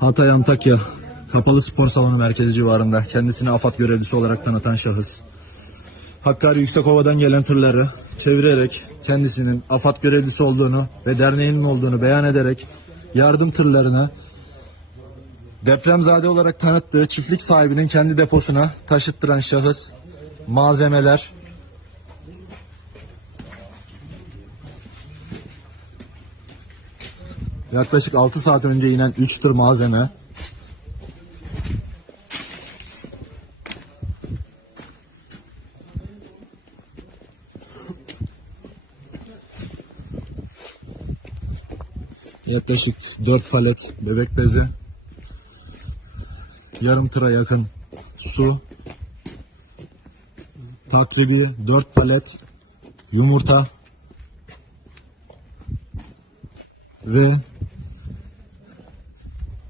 Hatay Antakya Kapalı Spor Salonu merkezi civarında kendisini AFAD görevlisi olarak tanıtan şahıs. Hakkari Yüksekova'dan gelen tırları çevirerek kendisinin AFAD görevlisi olduğunu ve derneğinin olduğunu beyan ederek yardım tırlarını depremzade olarak tanıttığı çiftlik sahibinin kendi deposuna taşıttıran şahıs malzemeler yaklaşık 6 saat önce inen 3 tır malzeme. Yaklaşık 4 palet bebek bezi. Yarım tıra yakın su. Takribi 4 palet yumurta. Ve